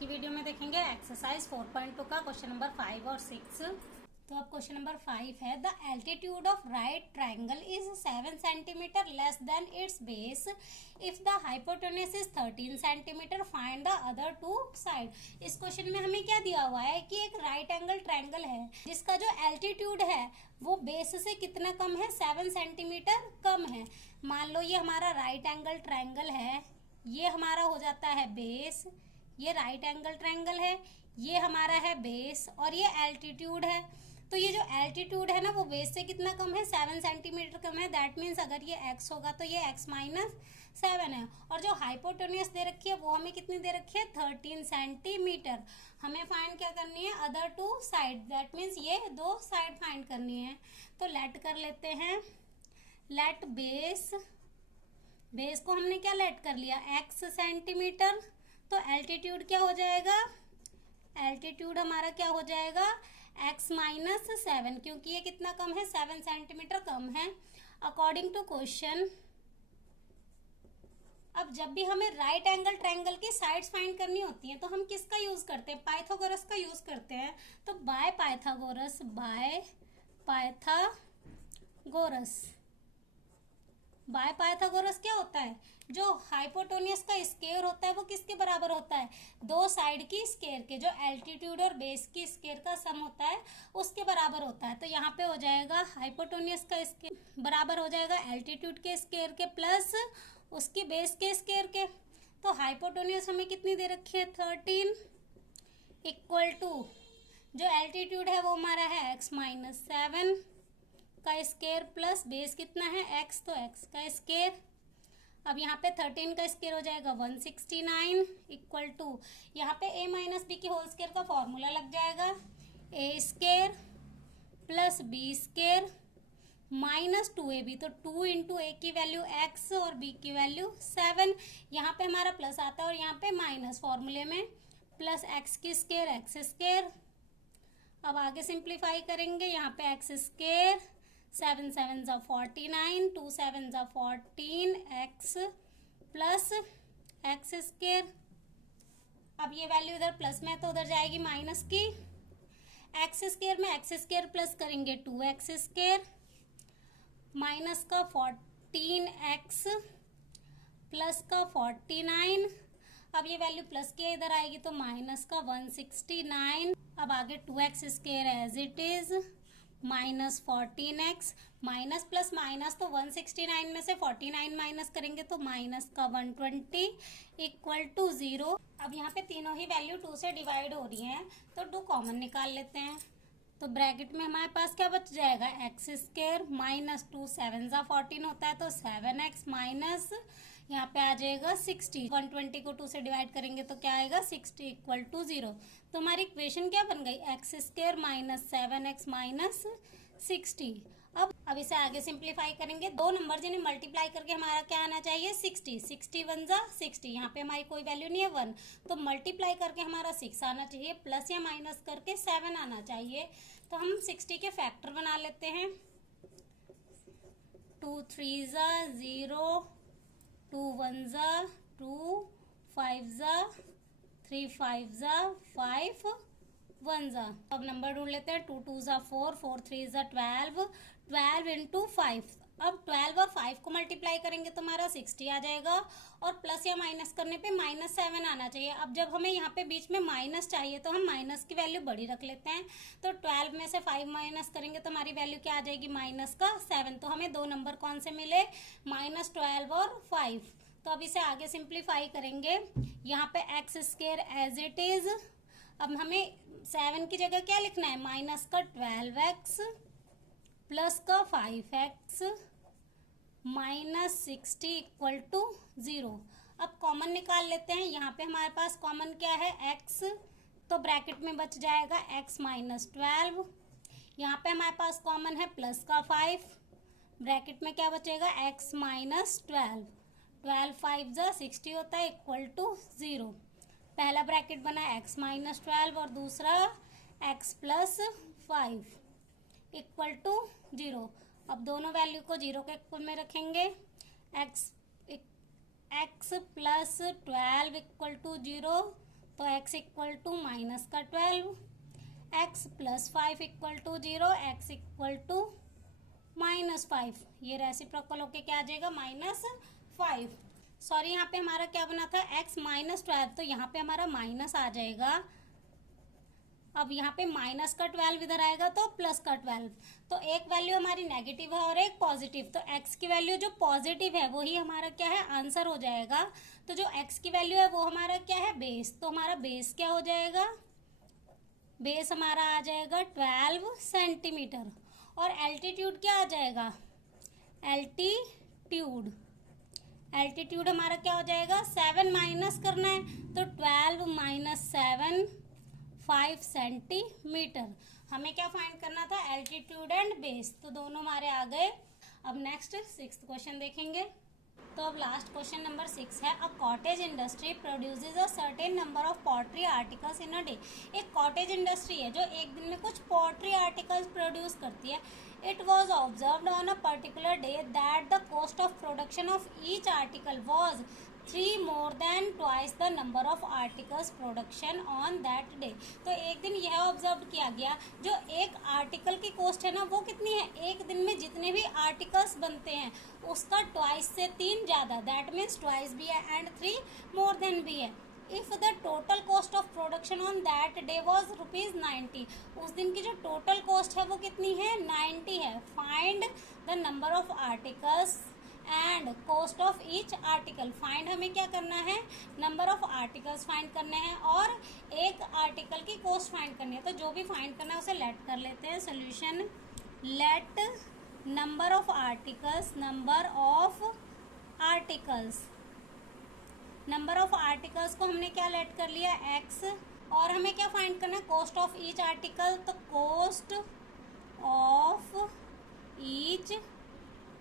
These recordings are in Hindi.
की वीडियो में देखेंगे एक्सरसाइज 4.2 का क्वेश्चन नंबर 5 और 6। तो अब क्वेश्चन नंबर 5 है, the altitude of right triangle is 7 centimetre less than its base if the hypotenuse is 13 centimetre, find the other two side. इस क्वेश्चन में हमें क्या दिया हुआ है कि एक राइट एंगल ट्राइंगल है जिसका जो एल्टीट्यूड है वो बेस से कितना कम है, 7 सेंटीमीटर कम है। मान लो ये हमारा राइट एंगल ट्राइंगल है, ये हमारा हो जाता है बेस, ये राइट एंगल ट्रायंगल है, ये हमारा है बेस और ये एल्टीट्यूड है। तो ये जो एल्टीट्यूड है ना वो बेस से कितना कम है, 7 सेंटीमीटर कम है। दैट मीन्स अगर ये x होगा तो ये x माइनस 7 है। और जो हाइपोटेन्यूज दे रखी है वो हमें कितनी दे रखी है, 13 सेंटीमीटर। हमें फाइंड क्या करनी है, other two side, that means ये दो साइड फाइंड करनी है। तो लेट कर लेते हैं, लेट बेस, बेस को हमने क्या लेट कर लिया, x सेंटीमीटर। तो एल्टीट्यूड क्या हो जाएगा, एल्टीट्यूड हमारा क्या हो जाएगा, x माइनस 7, क्योंकि ये कितना कम है, 7 सेंटीमीटर कम है अकॉर्डिंग टू क्वेश्चन। अब जब भी हमें राइट एंगल ट्रायंगल की साइड्स फाइंड करनी होती हैं तो हम किसका यूज करते हैं, पाइथागोरस का यूज करते हैं। तो by Pythagoras, by Pythagoras, by Pythagoras क्या होता है, जो हाइपोटेन्यूज का स्क्वायर होता है वो किसके बराबर होता है, दो साइड की स्क्वायर के, जो एल्टीट्यूड और बेस की स्क्वायर का सम होता है उसके बराबर होता है। तो यहाँ पे हो जाएगा हाइपोटेन्यूज का स्क्वायर बराबर हो जाएगा एल्टीट्यूड के स्क्वायर के प्लस उसकी बेस के स्क्वायर के। तो हाइपोटेन्यूज हमें कितनी दे रखी है, 13, इक्वल टू जो एल्टीट्यूड है वो हमारा है x माइनस 7 का स्क्वायर प्लस बेस कितना है x, तो x का स्क्वायर। अब यहाँ पे 13 का स्क्वायर हो जाएगा 169, इक्वल टू यहाँ पे a माइनस बी की होल स्क्वायर का फॉर्मूला लग जाएगा, a square plus b square minus 2ab। तो 2 इंटू ए की वैल्यू x और b की वैल्यू 7। यहाँ पे हमारा प्लस आता है और यहाँ पे माइनस, फॉर्मूले में प्लस x की स्क्वायर x स्क्वायर। अब आगे सिंप्लीफाई करेंगे, यहाँ पे x स्क्वायर, 7 7 जा 49, 2 7 जा 14 x प्लस x स्क्वायर। अब ये वैल्यू इधर प्लस में तो उधर जाएगी माइनस की, x स्क्वायर में x स्क्वायर प्लस करेंगे 2x स्क्वायर माइनस का 14x प्लस का 49। अब ये वैल्यू प्लस की इधर आएगी तो माइनस का 169। अब आगे 2x square as it is minus 14x, minus plus minus तो 169 में से 49 माइनस करेंगे तो माइनस का 120 इक्वल टू 0। अब यहाँ पे तीनों ही वैल्यू 2 से डिवाइड हो रही हैं तो 2 कॉमन निकाल लेते हैं। तो ब्रैकेट में हमारे पास क्या बच जाएगा, एक्स स्क्वायर माइनस 2 7 जा 14 होता है तो 7x माइनस यहाँ पे आ जाएगा 60। 120 को 2 से डिवाइड करेंगे तो क्या आएगा, 60 इक्वल टू 0। तो हमारी इक्वेशन क्या बन गई, x square minus 7x minus 60। अब इसे आगे सिंप्लीफाई करेंगे, दो नंबर जिन्हें मल्टीप्लाई करके हमारा क्या आना चाहिए, 60। 60 1 जा 60, यहाँ पे हमारी कोई वैल्यू नहीं है 1, तो मल्टीप्लाई करके हमारा 6 आना चाहिए, प्लस या माइनस करके 7 आना चाहिए। तो हम 60 के फैक्टर बना लेते हैं, 2 3 जा 0, 2 1 जा 2, 5 जा 3, 5 जा 5, 1 जा। अब नंबर ढूंढ लेते हैं, 2 2 जा 4, 4 3 जा 12, 12 इंटू 5। अब 12 और 5 को मल्टीप्लाई करेंगे तो हमारा 60 आ जाएगा और प्लस या माइनस करने पे माइनस 7 आना चाहिए। अब जब हमें यहाँ पे बीच में माइनस चाहिए तो हम माइनस की वैल्यू बड़ी रख लेते हैं। तो 12 में से 5 माइनस करेंगे तो हमारी वैल्यू क्या आ जाएगी, माइनस का 7। तो हमें दो नंबर कौन से मिले, माइनस 12 और 5। तो अब इसे आगे सिंप्लीफाई करेंगे, यहाँ पे x square as it is. अब हमें 7 की जगह क्या लिखना है, माइनस का 12x प्लस का 5x माइनस 60 इक्वल टू 0। अब कॉमन निकाल लेते हैं, यहाँ पे हमारे पास कॉमन क्या है, x, तो ब्रैकेट में बच जाएगा x माइनस 12। यहाँ पे हमारे पास कॉमन है प्लस का 5, ब्रैकेट में क्या बचेगा, x माइनस 12, 12 5 जा 60 होता है इक्वल टू 0। पहला ब्रैकेट बना x माइनस 12 और दूसरा x प्लस 5 इक्वल टू 0। अब दोनों वैल्यू को 0 के इक्वल में रखेंगे, x प्लस 12 इक्वल टू 0, तो x इक्वल टू माइनस का 12, x plus 5 equal to 0, x equal to -5। ये रेसिप्रोकल होके क्या आ जाएगा -5। सॉरी, यहाँ पे हमारा क्या बना था x -12, तो यहाँ पे हमारा माइनस आ जाएगा। अब यहाँ पे माइनस का 12 इधर आएगा तो प्लस का 12, तो एक वैल्यू हमारी नेगेटिव है और एक पॉजिटिव, तो x की वैल्यू जो पॉजिटिव है वही हमारा क्या है आंसर हो जाएगा। तो जो x की वैल्यू है वो हमारा क्या है बेस, तो हमारा बेस क्या हो जाएगा, बेस हमारा आ जाएगा 12 सेंटीमीटर। और एल्टीट्यूड क्या आ जाएगा, एल्टीट्यूड हमारा क्या हो जाएगा 7 माइनस करना है, तो 12 माइनस 7 5 सेंटीमीटर। हमें क्या फाइंड करना था एल्टीट्यूड एंड बेस, तो दोनों हमारे आ गए। अब नेक्स्ट 6th क्वेश्चन देखेंगे। तो अब लास्ट क्वेश्चन नंबर 6 है, a cottage industry produces a certain number of pottery articles in a day. एक कॉटेज इंडस्ट्री है जो एक दिन में कुछ पॉटरी आर्टिकल्स प्रोड्यूस करती है। It was observed on a particular day that the cost of production of each article was 3 more than twice the number of articles production on that day। तो एक दिन यह ऑब्जर्व किया गया जो एक आर्टिकल की कॉस्ट है ना वो कितनी है, एक दिन में जितने भी आर्टिकल्स बनते हैं उसका ट्वाइस से 3 ज़्यादा, दैट मीन्स ट्वाइस भी है एंड 3 मोर देन भी है। If the total cost of production on that day was ₹90, उस दिन की जो टोटल कॉस्ट है वो कितनी है 90 है। Find the number of articles and cost of each article. Find हमें क्या करना है, नंबर ऑफ आर्टिकल्स फाइंड करने हैं और एक आर्टिकल की कॉस्ट फाइंड करनी है। तो जो भी फाइंड करना है उसे लेट कर लेते हैं। Solution, let number of articles, number of articles को हमने क्या लेट कर लिया x, और हमें क्या फाइंड करना है कॉस्ट ऑफ ईच आर्टिकल, तो कॉस्ट ऑफ ईच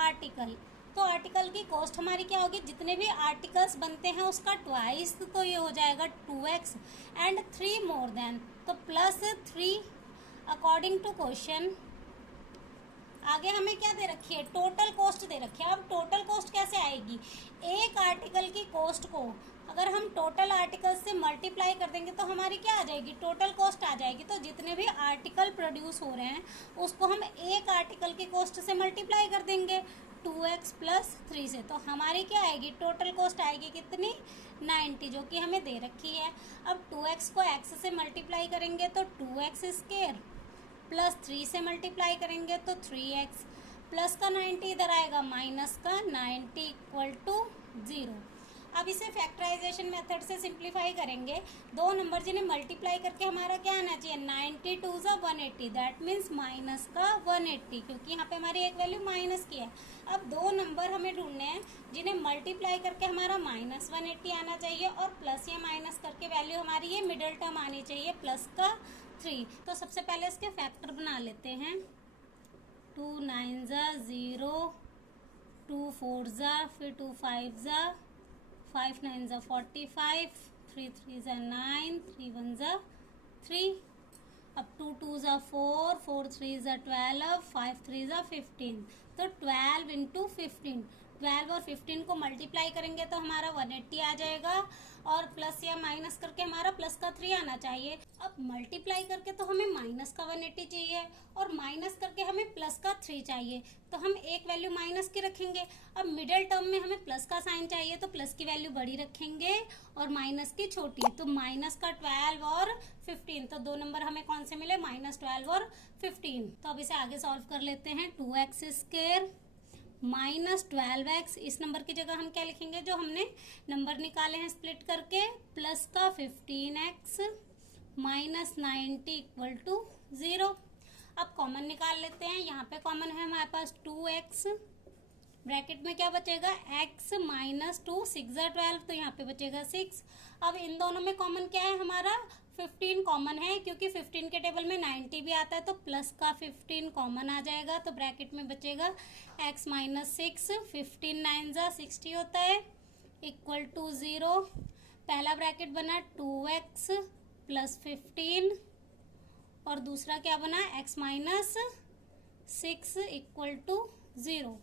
आर्टिकल। तो आर्टिकल की कॉस्ट हमारी क्या होगी, जितने भी आर्टिकल्स बनते हैं उसका ट्वाइस, तो ये हो जाएगा 2x एंड 3 मोर देन, तो +3 अकॉर्डिंग टू क्वेश्चन। आगे हमें क्या दे रखी है, टोटल कॉस्ट दे रखी है। अब टोटल कॉस्ट कैसे आएगी, एक आर्टिकल की कॉस्ट को अगर हम टोटल आर्टिकल से मल्टीप्लाई कर देंगे तो हमारी क्या आ जाएगी, टोटल कॉस्ट आ जाएगी। तो जितने भी आर्टिकल प्रोड्यूस हो रहे हैं उसको हम एक आर्टिकल की कॉस्ट से मल्टीप्लाई कर देंगे 2x + 3 से, तो हमारी क्या आएगी, टोटल कॉस्ट आएगी कितनी 90, जो कि हमें दे रखी है। अब 2x को x से मल्टीप्लाई करेंगे तो 2x² + 3 से मल्टीप्लाई करेंगे तो 3x, प्लस का 90 इधर आएगा माइनस का 90 = 0। अब इसे फैक्टराइजेशन मेथड से सिंप्लीफाई करेंगे। दो नंबर जिन्हें मल्टीप्लाई करके हमारा क्या आना चाहिए, 92 × 180, दैट मीन्स माइनस का 180, क्योंकि यहाँ पे हमारी एक वैल्यू माइनस की है। अब दो नंबर हमें ढूंढने हैं जिन्हें मल्टीप्लाई करके हमारा -180 आना चाहिए और प्लस या माइनस करके वैल्यू हमारी ये मिडिल टर्म आनी चाहिए +3। तो सबसे पहले इसके फैक्टर बना लेते हैं। 2 9 0, 2 4 फिर 2 5 5 9 45, 3 3 9, 3 1 3। अब 2 2 4, 4 3 12, 5 3 15। तो 12 × 15, 12 और 15 को मल्टीप्लाई करेंगे तो हमारा 180 आ जाएगा और प्लस या माइनस करके हमारा +3 आना चाहिए। अब मल्टीप्लाई करके तो हमें -180 चाहिए और माइनस करके हमें +3 चाहिए, तो हम एक वैल्यू माइनस की रखेंगे। अब मिडिल टर्म में हमें प्लस का साइन चाहिए तो प्लस की वैल्यू बड़ी रखेंगे और माइनस की छोटी, तो -12 और 15। तो दो नंबर हमें कौन से मिले, -12 और 15। तो अब इसे आगे सॉल्व कर लेते हैं। 2x² -12x, इस नंबर की जगह हम क्या लिखेंगे, जो हमने नंबर निकाले हैं स्प्लिट करके, प्लस का 15x -90 = 0। अब कॉमन निकाल लेते हैं। यहाँ पे कॉमन है हमारे पास 2x, ब्रैकेट में क्या बचेगा x -2, 6 12, तो यहाँ पे बचेगा 6। अब इन दोनों में कॉमन क्या है, हमारा 15 कॉमन है, क्योंकि 15 के टेबल में 90 भी आता है, तो प्लस का 15 कॉमन आ जाएगा, तो ब्रैकेट में बचेगा x -6, 15 9 60 होता है = 0। पहला ब्रैकेट बना 2x + 15 और दूसरा क्या बना x -6 = 0।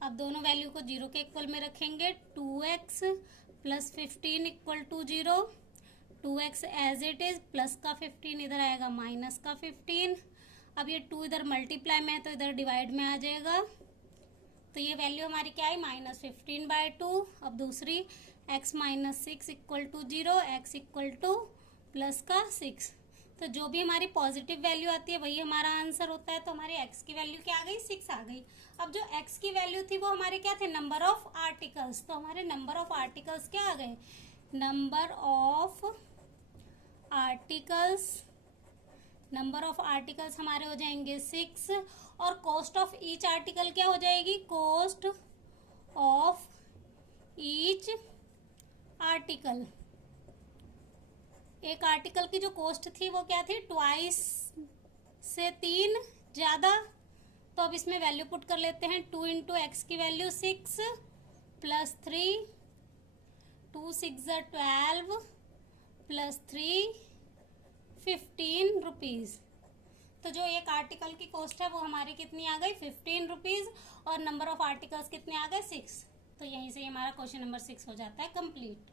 अब दोनों वैल्यू को 0 के इक्वल में रखेंगे। 2x + 15 = 0, 2x as it is, plus का 15 इधर आएगा माइनस का 15। अब ये 2 इधर मल्टीप्लाई में है तो इधर डिवाइड में आ जाएगा, तो ये वैल्यू हमारी क्या है -15/2। अब दूसरी x minus 6 equal to 0, x equal to plus का 6। तो जो भी हमारी पॉजिटिव वैल्यू आती है वही हमारा आंसर होता है। तो हमारी x की वैल्यू क्या आ गई 6 आ गई। अब जो x की वैल्यू थी वो हमारे क्या थे नंबर ऑफ आर्टिकल्स, तो हमारे नंबर ऑफ आर्टिकल्स क्या आ गए, नंबर ऑफ आर्टिकल्स हमारे हो जाएंगे 6। और कॉस्ट ऑफ ईच आर्टिकल क्या हो जाएगी, कॉस्ट ऑफ ईच आर्टिकल, एक आर्टिकल की जो कॉस्ट थी वो क्या थी, 2 से 3 ज़्यादा। तो अब इसमें वैल्यू पुट कर लेते हैं, 2 इंटू एक्स की वैल्यू 6 प्लस 3, 2 6 12 प्लस 3 15 रुपीज़। तो जो एक आर्टिकल की कॉस्ट है वो हमारी कितनी आ गई 15 रुपीज़, और नंबर ऑफ आर्टिकल्स कितने आ गए 6। तो यहीं से हमारा क्वेश्चन नंबर 6 हो जाता है कंप्लीट।